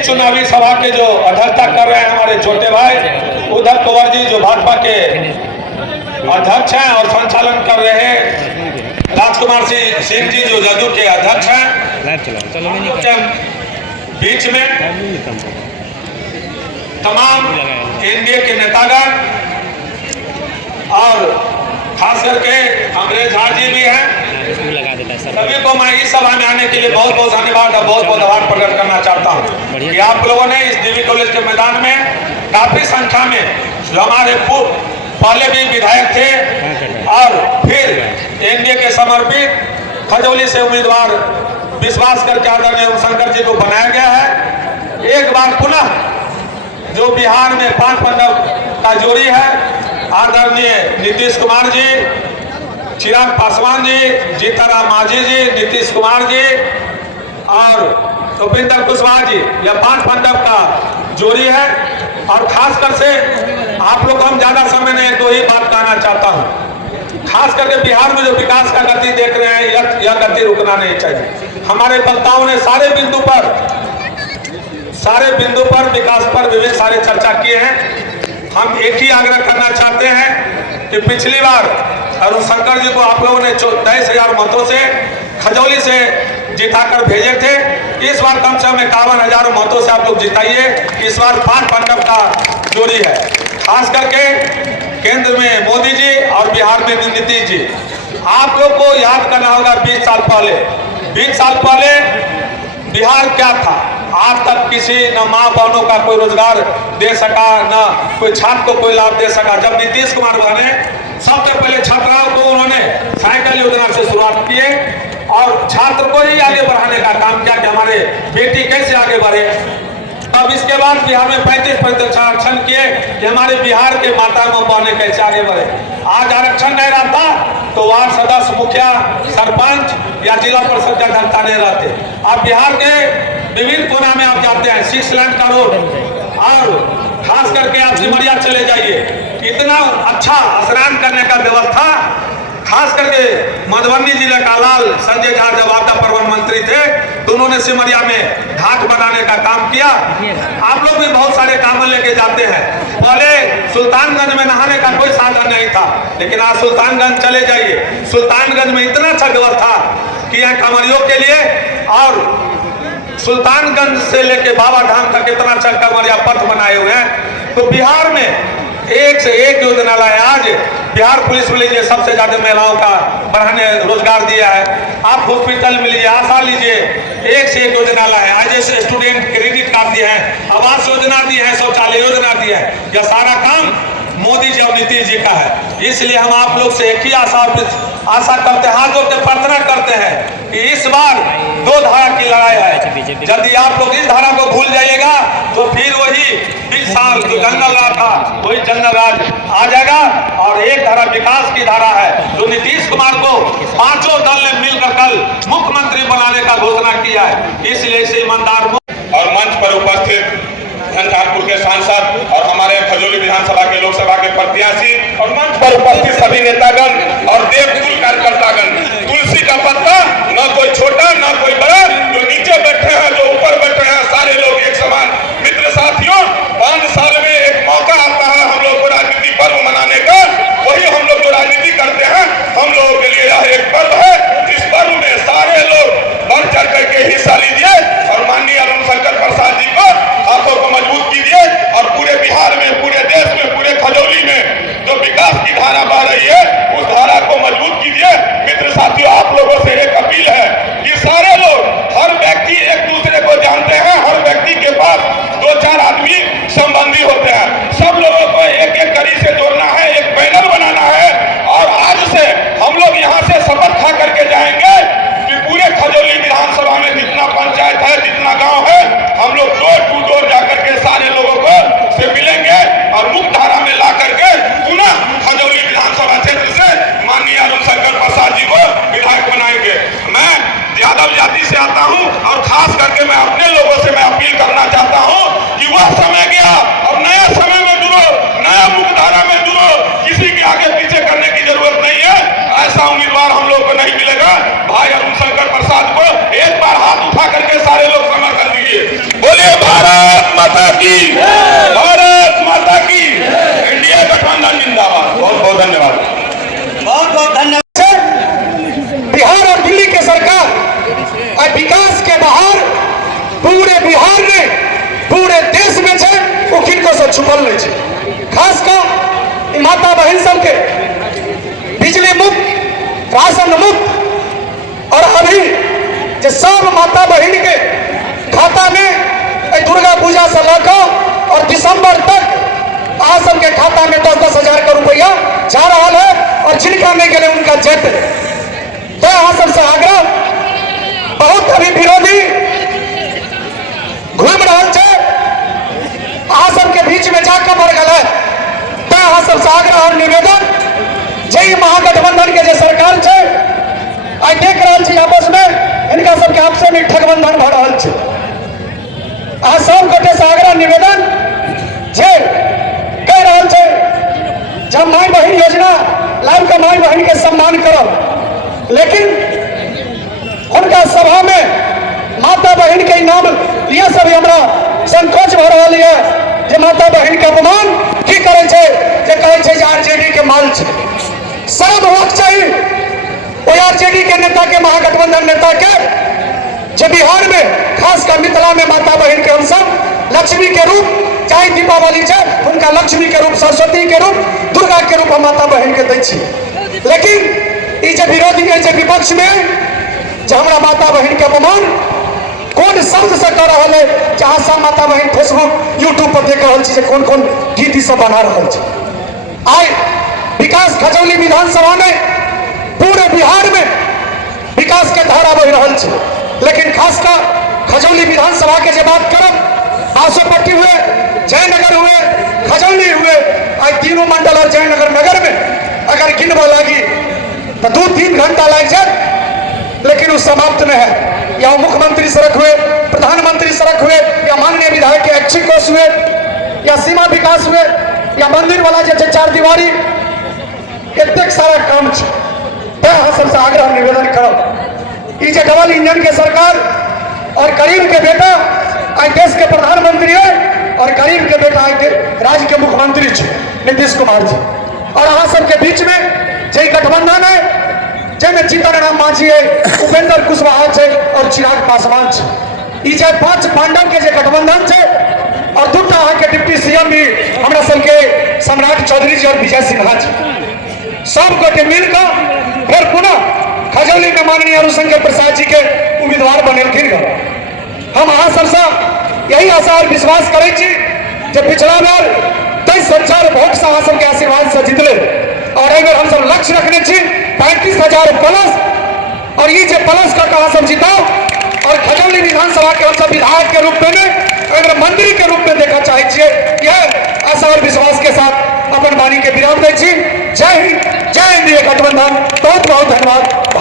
इस चुनावी सभा के जो अध्यक्षता कर रहे हैं हमारे छोटे भाई उद्धव कुंवर जी, जो भाजपा के अध्यक्ष हैं और संचालन कर रहे हैं राजकुमार सिंह जी, जो जदयू के अध्यक्ष हैं। बीच में तमाम एनडीए के नेतागण और खास करके अंग्रेज झा जी भी हैं। सभी को मैं इस सभा में आने के लिए बहुत बहुत धन्यवाद और बहुत बहुत आभार प्रकट करना चाहता हूँ कि आप लोगों ने इस डीवी कॉलेज के मैदान में काफी संख्या में जो हमारे पहले भी विधायक थे और फिर एनडीए के समर्पित खजौली से उम्मीदवार विश्वास करके आदरणीय शंकर जी को बनाया गया है। एक बार पुनः जो बिहार में 5 पंडव का जोड़ी है, आदरणीय नीतीश कुमार जी, चिराग पासवान जी, जीतनराम मांझी जी, नीतीश कुमार जी और उपेंद्र कुशवाहा जी, यह 5 पंडव का जोड़ी है। और खासकर से आप लोग हम ज्यादा समय नहीं, तो ही बात कहना चाहता हूँ। खास करके बिहार में जो विकास का गति देख रहे हैं, यह गति रुकना नहीं चाहिए। हमारे वक्ताओं ने सारे बिंदु पर विकास पर विभिन्न सारे चर्चा किए हैं। हम एक ही आग्रह करना चाहते हैं कि पिछली बार अरुण शंकर जी को आप लोगों ने 23,000 मतों से खजौली से जिताकर भेजे थे। इस बार कम से कम 51,000 मतों से आप लोग जिताइए। इस बार 5 पंडव का जोड़ी है। खास करके केंद्र में मोदी जी और बिहार में नीतीश जी। आप लोग को याद करना होगा 20 साल पहले बिहार क्या था। आज तक किसी न माँ बहनों का कोई रोजगार दे सका, न कोई छात्र को कोई लाभ दे सका। जब नीतीश कुमार बने सबसे पहले छात्राओं को उन्होंने साइकिल योजना से शुरुआत किए और छात्र को ही आगे बढ़ाने का काम किया कि हमारे बेटी कैसे आगे बढ़े। अब इसके बाद बिहार में 35% आरक्षण किए कि हमारे बिहार के माता बहनें कैसे आगे बढ़े। आज आरक्षण नहीं रहता तो वार्ड सदस्य, मुखिया, सरपंच या जिला परिषद का जनता नहीं रहते। अब बिहार के विभिन्न कोना में आप जाते हैं, 6 लाइन का रोड, और खास करके आप सिमरिया चले जाइए, इतना अच्छा स्नान करने का व्यवस्था। खास करके मधुबनी जिले का लाल संजय झा जब आपदा प्रबंधन मंत्री थे तो उन्होंने सिमरिया में घाट बनाने का काम किया। आप लोग भी बहुत सारे काम लेके जाते हैं। पहले सुल्तानगंज में नहाने का कोई साधन नहीं था, लेकिन आज सुल्तानगंज चले जाइए, सुल्तानगंज में इतना अच्छा व्यवस्था किया कांवरियों के लिए। और सुल्तानगंज से लेके बाबा धाम तक इतना अच्छा कांवरिया पथ बनाए हुए हैं। तो बिहार में एक से एक योजना लाए। आज बिहार पुलिस में लीजिए, सबसे ज्यादा महिलाओं का बढ़ाने रोजगार दिया है। आप हॉस्पिटल में लीजिए, आशा लीजिए, एक से एक योजना लाए। आज स्टूडेंट क्रेडिट कार्ड दिए हैं, आवास योजना दी है, शौचालय योजना दी है। यह सारा काम मोदी जी और नीतीश जी का है। इसलिए हम आप लोग से एक ही आशा करते हैं, हाथ जोड़ के प्रार्थना करते हैं कि इस बार 2 धारा की लड़ाई है। यदि आप लोग इस धारा को भूल जाइएगा तो फिर वही 20 साल जो जंगल राज था वही जंगल राज आ जाएगा। और एक धारा विकास की धारा है, जो नीतीश कुमार को 5 दल ने मिलकर कल मुख्यमंत्री बनाने का घोषणा किया है। इसलिए इसे ईमानदार और मंच पर उपस्थित घनश्यामपुर के सांसद और हमारे खजौली विधानसभा के लोकसभा के प्रत्याशी और मंच पर उपस्थित सभी नेतागण और देवकुल कार्यकर्तागण, तुलसी का पत्ता न कोई छोटा न कोई बड़ा, जो नीचे बैठे हैं जो ऊपर बैठे हैं, सारे लोग एक समान। मित्र साथियों, 5 साल में एक मौका आता है हम लोग को राजनीति पर्व मनाने का। वही हम लोग जो राजनीति करते हैं, हम लोगों के लिए यह एक पर्व है। जिस पर्व में सारे लोग बढ़ चढ़ करके हिस्सा लीजिए और माननीय अरुण शंकर प्रसाद जी को हाथों को मजबूत कीजिए और पूरे बिहार में, पूरे देश में, पूरे खजौली में जो विकास की धारा बह रही है उस धारा को मजबूत कीजिए। मित्र साथियों, आप लोगों से एक अपील है कि सारे लोग, हर व्यक्ति एक दूसरे को जानते हैं, हर व्यक्ति के पास 2-4 आदमी संबंधी होते हैं। सब लोगों को एक एक कड़ी से जोड़ना है, एक पैनल बनाना है। और आज से हम लोग यहाँ से शपथ खा करके जाएंगे कि पूरे खजौली विधानसभा में जितना पंचायत है, जितना गांव है, हम लोग डोर टू डोर जाकर के सारे लोगों को से मिलेंगे और मुख्य धारा में ला करके पुनः खजौली विधानसभा क्षेत्र से माननीय अरुण शंकर प्रसाद जी को विधायक बनाएंगे। मैं यादव जाति से आता हूं और खास करके मैं अपने लोगों से मैं अपील करना चाहता हूं कि वह समय गया, अब नया समय में जुड़ो, नया मुख्य धारा में जुड़ो, किसी के आगे पीछे करने की जरूरत नहीं है। ऐसा उम्मीदवार हम लोग को नहीं मिलेगा। भाई अरुण शंकर प्रसाद को एक बार हाथ उठा करके सारे लोग समर्थन दीजिए। बोलिए भारत की, भारत माता की, इंडिया गठबंधन जिंदाबाद। बहुत बहुत धन्यवाद। बहुत बहुत धन्यवाद। बिहार और दिल्ली के सरकार और विकास के बाहर पूरे बिहार में पूरे देश में छे वो किनको से छुपल नहीं छे। खास कर माता बहन सबके बिजली मुक्त, राशन मुक्त और अभी जो सब माता बहन के खाता में दुर्गा पूजा से लेकर और दिसंबर तक आज सबके खाता में 10-10 हजार का रुपया जा रहा है और जिनका नहीं गए उनका जेट। तो यहाँ सबसे आग्रह बहुत अभी विरोधी घूम रहा है अहाँ सबके बीच में जाकर बढ़ गए। तो यहाँ सबसे आग्रह और निवेदन जे महागठबंधन के जे सरकार है आई देख रहा छी आपस में इनका सबके आपस में ठगबंधन भ रहा है। अहाँ सब गोटे से आग्रह निवेदन जे कह रहा है जब माई बहन योजना लाभ का माई बहन के सम्मान करब, लेकिन उनका सभा में माता बहन के नाम लिया सभी हमरा संकोच भ रहा है जे माता बहन के अपमान की करे छे, जे कहे छे जे आरजेडी के माल छे। शर्म होना चाहिए वो आरजेडी के नेता के, महागठबंधन नेता के, जो बिहार में खासकर मिथिला में माता बहन के हम सब लक्ष्मी के रूप, चाहे दीपावली है उनका लक्ष्मी के रूप, सरस्वती के रूप, दुर्गा के रूप हम माता बहन के दै छी। लेकिन ये विरोधी है जो विपक्ष में जो हमारा माता बहन के अपमान कौन शब्द से कर रहा है, जहाँ सब माता बहन फेसबुक यूट्यूब पर देख रहा है कौन कौन गीत सब बना रहा है। आए विकास खजौली विधानसभा में पूरे बिहार में विकास के धारा बह रहा है, लेकिन खासकर खजौली विधानसभा के जो बात करब, बासोपट्टी हुए, जयनगर हुए, खजौली हुए, आज तीनों मंडल और जयनगर नगर में अगर गिनवा लगी तो 2-3 घंटा लग जाए, लेकिन वो समाप्त नहीं है। या मुख्यमंत्री सड़क हुए, प्रधानमंत्री सड़क हुए, या माननीय विधायक के ऐच्छिक कोष हुए, या सीमा विकास हुए, या मंदिर वाला जो 4 दीवारी, इतने सारा काम सबसे आग्रह निवेदन करो ये डबल इंजन के सरकार और गरीब के बेटा आज देश के प्रधानमंत्री है और गरीब के बेटा आज राज्य के मुख्यमंत्री नीतीश कुमार जी, और अहाँ सबके बीच में जे गठबंधन है जिनमें जीतन राम मांझी है, उपेंद्र कुशवाहा है और चिराग पासवान है। ये 5 पांडव के जे गठबंधन है और 2टा अहाँ के डिप्टी सीएम भी हमरा सबके सम्राट चौधरी जी और विजय सिन्हा जी, सब गोटे मिलकर फिर पुनः खजौली में माननीय रविशंकर प्रसाद जी के उम्मीदवार बनेलखिन। हम अहाँ सबसे यही आशा और विश्वास करे छी जे पिछला बार 23,000 वोट से अहाँ सबके आशीर्वाद से जीतले और एहि बेर हम सब लक्ष्य रखने छी 35,000 प्लस, और ये प्लस का अहाँ सब जीताओ और खजौली विधानसभा के हम सब विधायक के रूप में अगर मंत्री के रूप में देखा चाहे छिए। यह आशा और विश्वास के साथ अपन वाणी के विराम दै छी। जय हिंद, जय इंडिया गठबंधन। बहुत बहुत धन्यवाद।